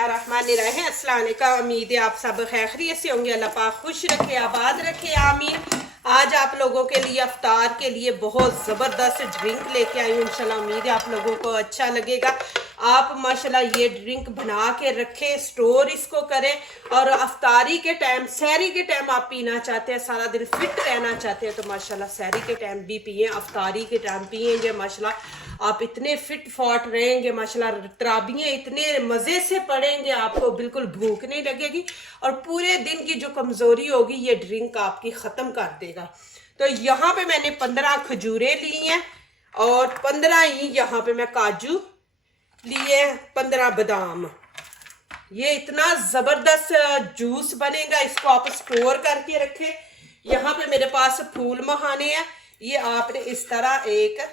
बिस्मिल्लाहिर्रहमानिर्रहीम। अस्सलाम वालेकुम। उम्मीद है आप सब खैरियत से होंगे। अल्लाह पाक खुश रखे, आबाद रखे, आमीन। आज आप लोगों के लिए अफ्तार के लिए बहुत ज़बरदस्त ड्रिंक लेके आई हूँ। इंशाल्लाह उम्मीद है आप लोगों को अच्छा लगेगा। आप माशाल्लाह ये ड्रिंक बना के रखें, स्टोर इसको करें और अफ्तारी के टाइम, सहरी के टाइम आप पीना चाहते हैं, सारा दिन फिट रहना चाहते हैं तो माशाल्लाह सहरी के टाइम भी पिए, अफ्तारी के टाइम पिएंगे माशाल्लाह आप इतने फिट फॉट रहेंगे। माशाल्लाह तराबियाँ इतने मज़े से पड़ेंगे, आपको बिल्कुल भूख नहीं लगेगी और पूरे दिन की जो कमज़ोरी होगी ये ड्रिंक आपकी ख़त्म कर देगा। तो यहाँ पे मैंने 15 खजूरें ली हैं और 15 ही यहाँ पे मैं काजू लिए, 15 बादाम। ये इतना ज़बरदस्त जूस बनेगा, इसको आप स्टोर करके रखें। यहाँ पे मेरे पास फूल महाने हैं, ये आपने इस तरह एक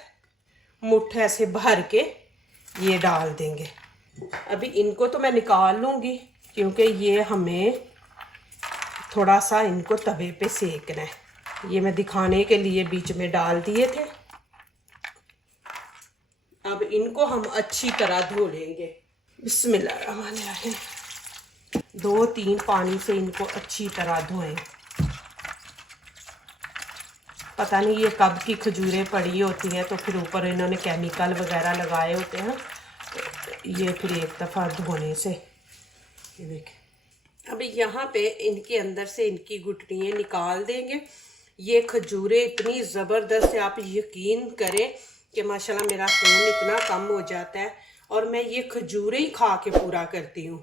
मुट्ठे से भर के ये डाल देंगे। अभी इनको तो मैं निकाल लूँगी क्योंकि ये हमें थोड़ा सा इनको तवे पे सेकना है। ये मैं दिखाने के लिए बीच में डाल दिए थे। अब इनको हम अच्छी तरह धो लेंगे। बिस्मिल्लाहिर्रहमानिर्रहीम। 2-3 पानी से इनको अच्छी तरह धोएं। पता नहीं ये कब की खजूरें पड़ी होती हैं तो फिर ऊपर इन्होंने केमिकल वगैरह लगाए होते हैं, तो ये फिर एक दफ़ा धोने से ये देखें। अब यहाँ पे इनके अंदर से इनकी गुठलियाँ निकाल देंगे। ये खजूरें इतनी ज़बरदस्त है, आप यकीन करें कि माशाल्लाह मेरा खून इतना कम हो जाता है और मैं ये खजूरें ही खा के पूरा करती हूँ।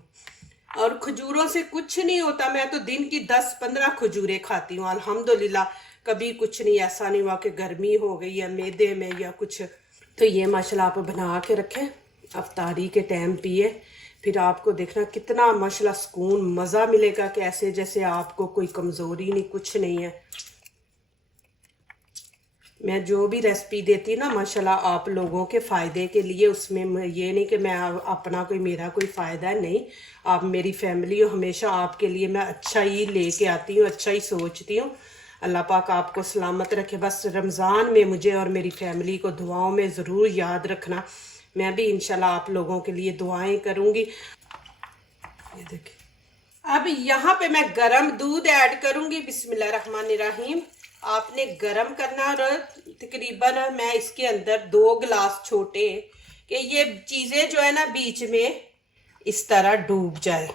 और खजूरों से कुछ नहीं होता, मैं तो दिन की 10-15 खजूरें खाती हूँ अल्हम्दुलिल्लाह। कभी कुछ नहीं ऐसा नहीं हुआ कि गर्मी हो गई या मैदे में या कुछ। तो ये माशाल्लाह आप बना के रखें, अफ्तारी के टाइम पिए, फिर आपको देखना कितना माशाल्लाह सुकून मज़ा मिलेगा कि ऐसे जैसे आपको कोई कमज़ोरी नहीं, कुछ नहीं है। मैं जो भी रेसिपी देती ना माशाल्लाह आप लोगों के फ़ायदे के लिए, उसमें ये नहीं कि मैं अपना कोई मेरा कोई फ़ायदा है, नहीं। आप मेरी फैमिली हो, हमेशा आपके लिए मैं अच्छा ही लेके आती हूँ, अच्छा ही सोचती हूँ। अल्लाह पाक आपको सलामत रखे। बस रमज़ान में मुझे और मेरी फैमिली को दुआओं में ज़रूर याद रखना। मैं भी इंशाल्लाह आप लोगों के लिए दुआएं करूँगी। ये देखिए अब यहाँ पे मैं गरम दूध ऐड करूँगी। बिस्मिल्लाहिर्रहमानिर्रहीम। आपने गरम करना और तकरीबन मैं इसके अंदर 2 गिलास छोटे कि ये चीज़ें जो है ना बीच में इस तरह डूब जाए,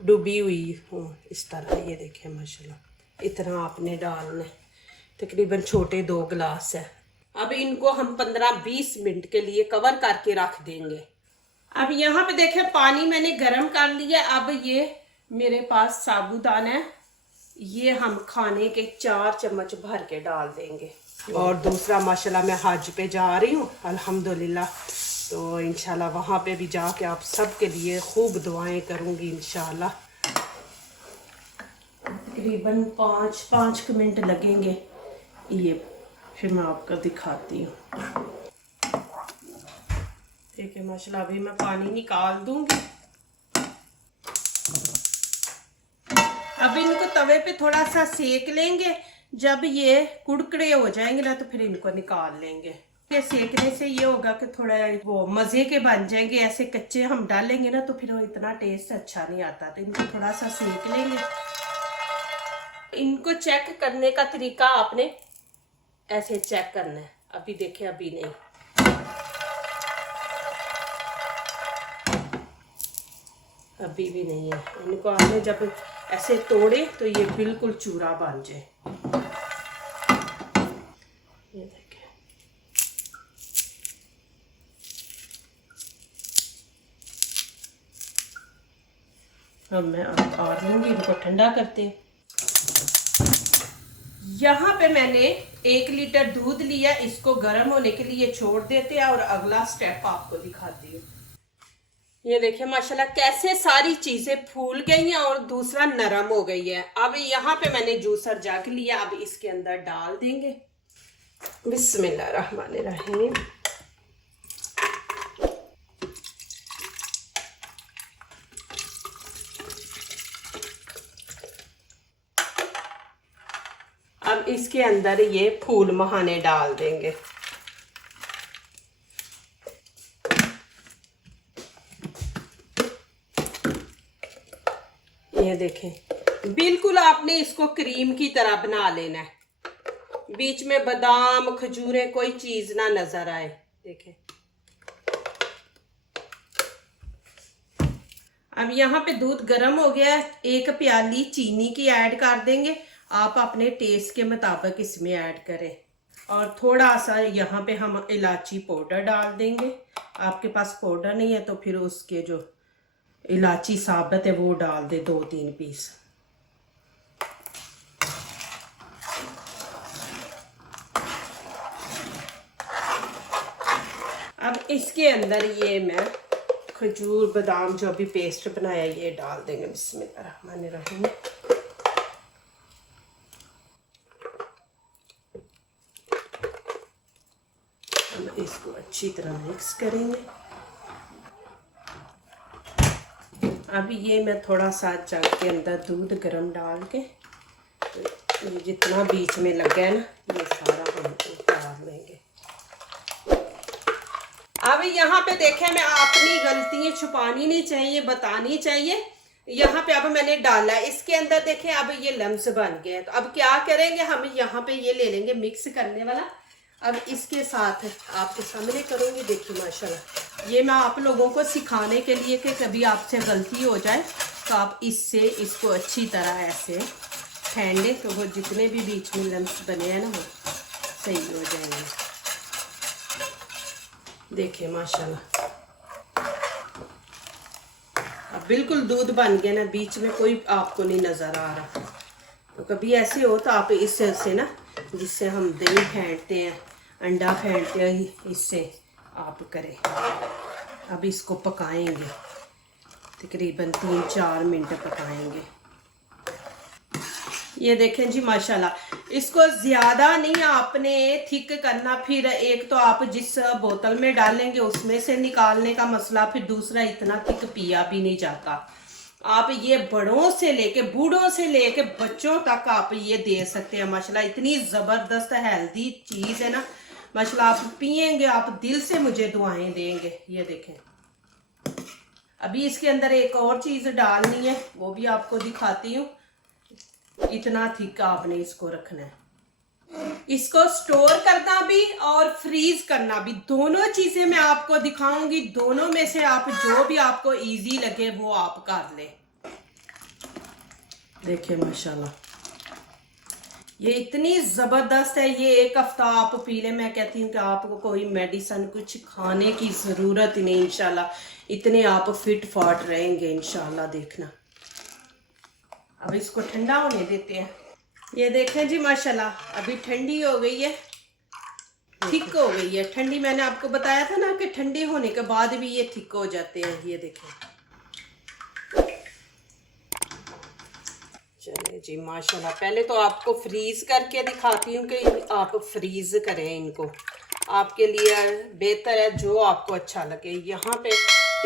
डूबी हुई हो इस तरह। ये देखिए माशाल्लाह इतना आपने डालना है, तकरीबन छोटे 2 गिलास है। अब इनको हम 15-20 मिनट के लिए कवर करके रख देंगे। अब यहाँ पे देखें पानी मैंने गरम कर लिया। अब ये मेरे पास साबूदाना है, ये हम खाने के 4 चम्मच भर के डाल देंगे। और दूसरा माशाल्लाह मैं हज पे जा रही हूँ अल्हम्दुलिल्लाह, तो इंशाल्लाह वहाँ पे भी जाके आप सब के लिए खूब दुआएं करूँगी इंशाल्लाह। तकरीबन 5 मिनट लगेंगे ये, फिर मैं आपको दिखाती हूँ। ठीक है माशाल्लाह अभी मैं पानी निकाल दूँगी। अब इनको तवे पे थोड़ा सा सेक लेंगे, जब ये कुड़कुड़े हो जाएंगे ना तो फिर इनको निकाल लेंगे। ये सेकने से ये होगा कि थोड़ा वो मज़े के बन जाएंगे। ऐसे कच्चे हम डालेंगे ना तो फिर वो इतना टेस्ट अच्छा नहीं आता, तो इनको थोड़ा सा सेक लेंगे। इनको चेक करने का तरीका आपने ऐसे चेक करना है। अभी देखें, अभी नहीं, अभी भी नहीं है। इनको आपने जब ऐसे तोड़े तो ये बिल्कुल चूरा बन जाए। ये देखें, अब मैं उतार लूंगी, इनको ठंडा करते हैं। यहाँ पे मैंने 1 लीटर दूध लिया, इसको गर्म होने के लिए छोड़ देते हैं और अगला स्टेप आपको दिखाती हूँ। ये देखिए माशाल्लाह कैसे सारी चीजें फूल गई हैं और दूसरा नरम हो गई है। अब यहाँ पे मैंने जूसर जग लिया, अब इसके अंदर डाल देंगे। बिस्मिल्लाहिर्रहमानिर्रहीम। अब इसके अंदर ये फूल महाने डाल देंगे। ये देखें, बिल्कुल आपने इसको क्रीम की तरह बना लेना है, बीच में बादाम खजूरें कोई चीज ना नजर आए। देखें, अब यहाँ पे दूध गर्म हो गया है, 1 प्याली चीनी की ऐड कर देंगे। आप अपने टेस्ट के मुताबिक इसमें ऐड करें, और थोड़ा सा यहाँ पे हम इलायची पाउडर डाल देंगे। आपके पास पाउडर नहीं है तो फिर उसके जो इलायची साबुत है वो डाल दे, 2-3 पीस। अब इसके अंदर ये मैं खजूर बादाम जो अभी पेस्ट बनाया ये डाल देंगे। बिस्मिल्लाहिर्रहमानिर्रहीम। अब इसको अच्छी तरह मिक्स करेंगे। अब ये मैं थोड़ा सा जग के अंदर दूध गर्म डाल के, तो ये जितना बीच में लगा है ना ये सारा हम डाल लेंगे। अब यहाँ पे देखें, मैं अपनी गलतियाँ छुपानी नहीं चाहिए, बतानी चाहिए। यहाँ पे अब मैंने डाला इसके अंदर, देखें अब ये लम्स बन गए हैं। तो अब क्या करेंगे, हम यहाँ पे ये ले लेंगे मिक्स करने वाला। अब इसके साथ आपके सामने करूँगी। देखिए माशाल्लाह, ये मैं आप लोगों को सिखाने के लिए कि कभी आपसे गलती हो जाए तो आप इससे इसको अच्छी तरह ऐसे फेंटे तो वो जितने भी बीच में लम्स बने हैं ना वो सही हो जाएंगे। देखिए माशाल्लाह, अब बिल्कुल दूध बन गया ना, बीच में कोई आपको नहीं नज़र आ रहा। तो कभी ऐसे हो तो आप इससे ना, जिससे हम दही फेंटते हैं, अंडा फेंटते हैं, इससे आप करें। अब इसको पकाएंगे, तकरीबन 3-4 मिनट पकाएंगे। ये देखें जी माशाल्लाह, इसको ज़्यादा नहीं आपने थिक करना। फिर एक तो आप जिस बोतल में डालेंगे उसमें से निकालने का मसला, फिर दूसरा इतना थिक पिया भी नहीं जाता। आप ये बड़ों से लेके बूढ़ों से लेके बच्चों तक आप ये दे सकते हैं। माशाल्लाह इतनी ज़बरदस्त हेल्दी चीज़ है ना माशाल्लाह, आप पिएंगे आप दिल से मुझे दुआएं देंगे। ये देखें, अभी इसके अंदर एक और चीज़ डालनी है, वो भी आपको दिखाती हूँ। इतना थिक आपने इसको रखना है। इसको स्टोर करना भी और फ्रीज करना भी, दोनों चीजें मैं आपको दिखाऊंगी। दोनों में से आप जो भी आपको इजी लगे वो आप कर ले। देखिए माशाल्लाह, ये इतनी जबरदस्त है। ये 1 हफ्ता आप पी ले, मैं कहती हूँ कि आपको कोई मेडिसिन कुछ खाने की जरूरत ही नहीं। इंशाल्लाह इतने आप फिट फाट रहेंगे इंशाल्लाह। देखना, अब इसको ठंडा होने देते हैं। ये देखें जी माशाल्लाह, अभी ठंडी हो गई है, थिक हो गई है। ठंडी मैंने आपको बताया था ना कि ठंडी होने के बाद भी ये थिक हो जाते हैं। ये देखें, चलिए जी माशाल्लाह, पहले तो आपको फ्रीज करके दिखाती हूँ कि आप फ्रीज करें इनको, आपके लिए बेहतर है, जो आपको अच्छा लगे। यहाँ पे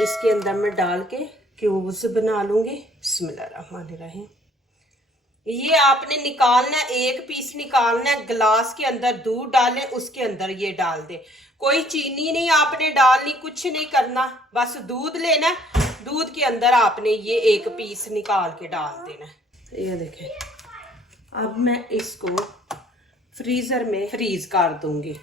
इसके अंदर मैं डाल के क्यूब्स बना लूँगी। बिस्मिल्लाहिर्रहमानिर्रहीम। ये आपने निकालना है, 1 पीस निकालना है, गिलास के अंदर दूध डालें, उसके अंदर ये डाल दें। कोई चीनी नहीं आपने डालनी, कुछ नहीं करना, बस दूध लेना, दूध के अंदर आपने ये 1 पीस निकाल के डाल देना। ये देखें, अब मैं इसको फ्रीज़र में फ्रीज कर दूंगी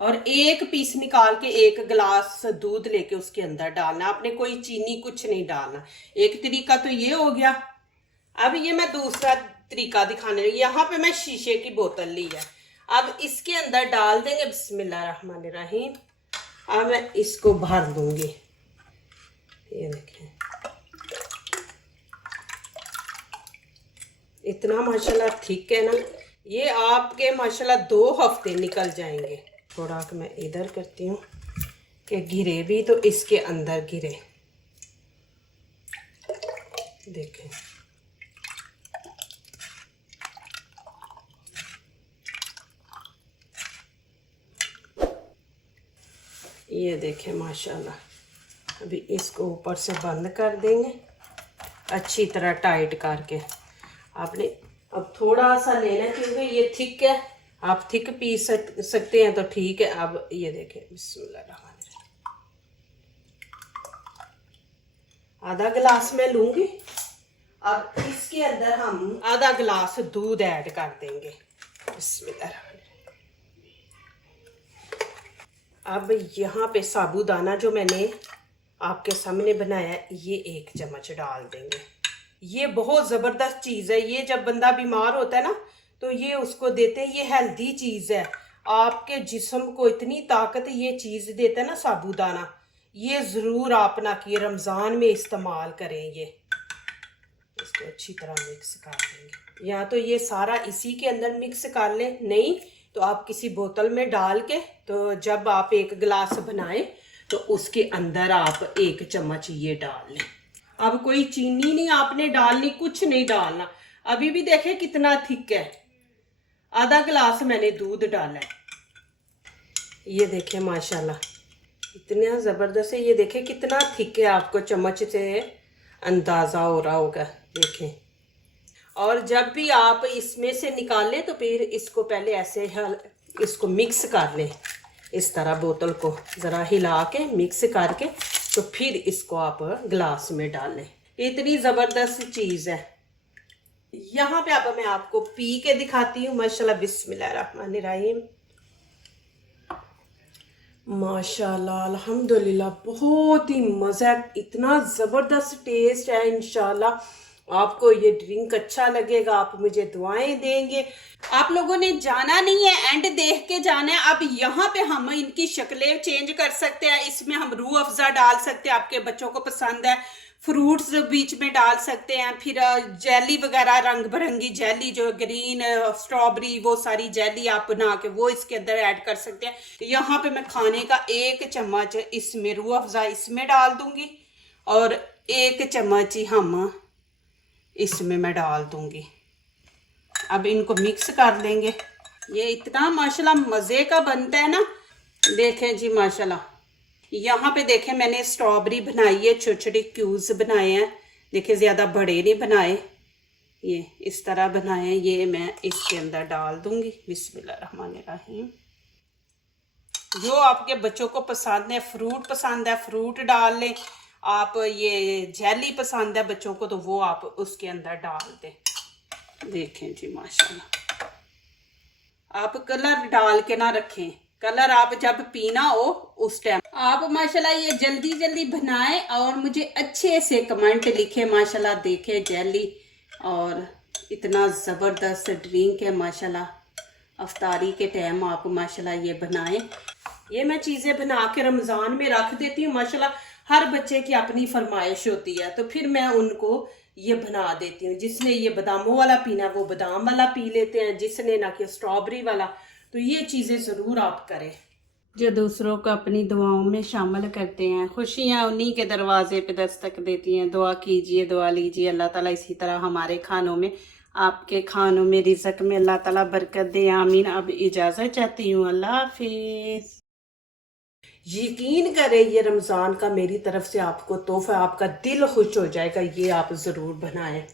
और 1 पीस निकाल के 1 गिलास दूध लेके उसके अंदर डालना। आपने कोई चीनी कुछ नहीं डालना। एक तरीका तो ये हो गया। अब ये मैं दूसरा तरीका दिखाने लगी। यहाँ पे मैं शीशे की बोतल ली है, अब इसके अंदर डाल देंगे। बिस्मिल्लाहिर्रहमानिर्रहीम। अब मैं इसको भर दूंगी। ये देखें, इतना माशाल्लाह ठीक है ना, ये आपके माशाल्लाह 2 हफ्ते निकल जाएंगे। थोड़ा कि मैं इधर करती हूँ कि गिरे भी तो इसके अंदर गिरे। देखें, ये देखें माशाल्लाह। अभी इसको ऊपर से बंद कर देंगे अच्छी तरह टाइट करके। आपने अब थोड़ा सा लेना क्योंकि ये थिक है, आप थिक पी सकते हैं तो ठीक है। अब ये देखें, बिस्मिल्लाहिर्रहमानिर्रहीम, आधा गिलास मैं लूँगी। अब इसके अंदर हम आधा गिलास दूध ऐड कर देंगे। बिस्मिल्लाह। अब यहाँ पे साबूदाना जो मैंने आपके सामने बनाया है, ये 1 चम्मच डाल देंगे। ये बहुत ज़बरदस्त चीज़ है। ये जब बंदा बीमार होता है ना, तो ये उसको देते हैं। ये हेल्दी चीज़ है, आपके जिस्म को इतनी ताकत ये चीज़ देता है ना साबूदाना। ये ज़रूर आप ना कि रमज़ान में इस्तेमाल करें। ये इसको अच्छी तरह मिक्स कर देंगे। या तो ये सारा इसी के अंदर मिक्स कर लें, नहीं तो आप किसी बोतल में डाल के, तो जब आप 1 गिलास बनाएं तो उसके अंदर आप 1 चम्मच ये डाल लें। अब कोई चीनी नहीं आपने डालनी, कुछ नहीं डालना। अभी भी देखें कितना थिक है। आधा गिलास मैंने दूध डाला है। ये देखें माशाल्लाह इतना ज़बरदस्त है। ये देखें कितना थिक है, आपको चम्मच से अंदाज़ा हो रहा होगा। देखें, और जब भी आप इसमें से निकालें तो फिर इसको पहले ऐसे इसको मिक्स कर लें। इस तरह बोतल को ज़रा हिला के मिक्स करके तो फिर इसको आप गिलास में डालें। इतनी ज़बरदस्त चीज़ है। यहाँ पे अब मैं आपको पी के दिखाती हूँ। माशाल्लाह, बिस्मिल्लाहिर्रहमानिर्रहीम। माशाल्लाह, अल्हम्दुलिल्लाह, बहुत ही मज़ा, इतना ज़बरदस्त टेस्ट है। इंशाल्लाह आपको ये ड्रिंक अच्छा लगेगा। आप मुझे दुआएं देंगे। आप लोगों ने जाना नहीं है, एंड देख के जाना है। अब यहाँ पे हम इनकी शक्लें चेंज कर सकते हैं। इसमें हम रूह अफ़ज़ा डाल सकते हैं, आपके बच्चों को पसंद है। फ्रूट्स बीच में डाल सकते हैं। फिर जेली वगैरह, रंग बिरंगी जेली, जो ग्रीन स्ट्रॉबेरी, वो सारी जेली आप बना के वो इसके अंदर ऐड कर सकते हैं। यहाँ पे मैं खाने का 1 चम्मच इसमें रूह अफ़ज़ा इसमें डाल दूंगी, और 1 चम्मच ही हम इसमें मैं डाल दूंगी। अब इनको मिक्स कर लेंगे। ये इतना माशाल्लाह मज़े का बनता है ना। देखें जी माशाल्लाह, यहाँ पे देखें मैंने स्ट्रॉबेरी बनाई है, छोटे छोटे क्यूब्स बनाए हैं। देखें, ज़्यादा बड़े नहीं बनाए, ये इस तरह बनाए हैं। ये मैं इसके अंदर डाल दूंगी। बिस्मिल्लाहिर्रहमानिर्रहीम। जो आपके बच्चों को पसंद है, फ्रूट पसंद है फ्रूट डाल लें। आप ये जेली पसंद है बच्चों को तो वो आप उसके अंदर डाल दें। देखें जी माशाल्लाह, आप कलर डाल के ना रखें। कलर आप जब पीना हो उस टाइम आप माशाल्लाह ये जल्दी जल्दी बनाएं और मुझे अच्छे से कमेंट लिखें। माशाल्लाह देखें जेली, और इतना ज़बरदस्त ड्रिंक है माशाल्लाह। अफ्तारी के टाइम आप माशाल्लाह ये बनाएं। ये मैं चीज़ें बना के रमज़ान में रख देती हूँ। माशाल्लाह हर बच्चे की अपनी फरमाइश होती है, तो फिर मैं उनको ये बना देती हूँ। जिसने ये बादामों वाला पीना वो बादाम वाला पी लेते हैं, जिसने ना कि स्ट्रॉबेरी वाला। तो ये चीज़ें ज़रूर आप करें। जो दूसरों को अपनी दुआओं में शामिल करते हैं, खुशियाँ उन्हीं के दरवाजे पे दस्तक देती हैं। दुआ कीजिए, दुआ लीजिए। अल्लाह ताला इसी तरह हमारे खानों में, आपके खानों में, रिज़्क़ में अल्लाह ताला बरकत दे। आमीन। अब इजाज़त चाहती हूँ। अल्लाह हाफिज़। यकीन करें ये रमज़ान का मेरी तरफ से आपको तोहफ़ा, आपका दिल खुश हो जाएगा। ये आप ज़रूर बनाएं।